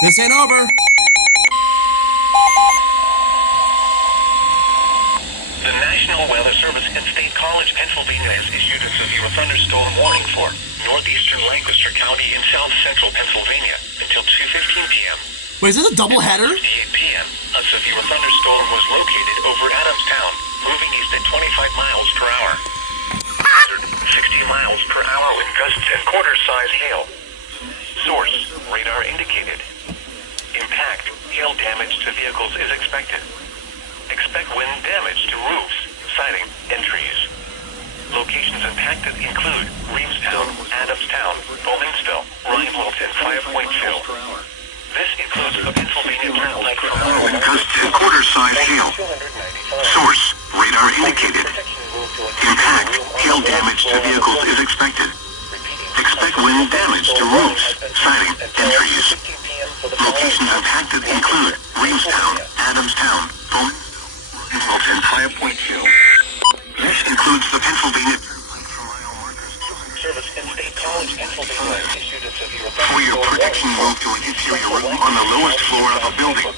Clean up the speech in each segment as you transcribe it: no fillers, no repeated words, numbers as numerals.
This ain't over. The National Weather Service in State College, Pennsylvania has issued a severe thunderstorm warning for northeastern Lancaster County in south central Pennsylvania until 2:15 p.m. Wait, is this a double header? At 8 p.m., a severe thunderstorm was located over Adamstown, moving east at 25 miles per hour. Hazard, 60 miles per hour with gusts and quarter-size hail. Source, radar indicated. Impact, hail damage to vehicles is expected. Expect wind damage to roofs, siding, and trees. Locations impacted include Reamstown, Adamstown, Bowmansville, Rhineland, and 5.2. This includes the Pennsylvania Turnpike from With gusts and quarter-size hail. Source, radar indicated. Impact, hail damage to vehicles is expected. Expect wind damage to roofs, siding, and trees. Locations impacted include Reamstown, Adamstown, Bowmansville, and 5.2. This includes the Pennsylvania Service in State College, Pennsylvania has issued a severe For your protection, move to an interior room on the lowest floor of a building.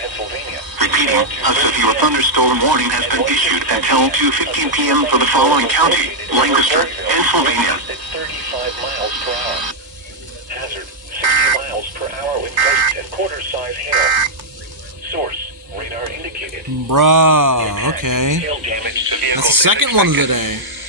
Repeating, a severe thunderstorm warning has been issued until 2:15 p.m. for the following county: Lancaster, Pennsylvania. At 35 miles per hour. Hazard, 60 miles per hour with gusts and quarter-size hail. Source, radar indicated. Bruh, okay. Hail damage to vehicles That's the is second one of the expected. day.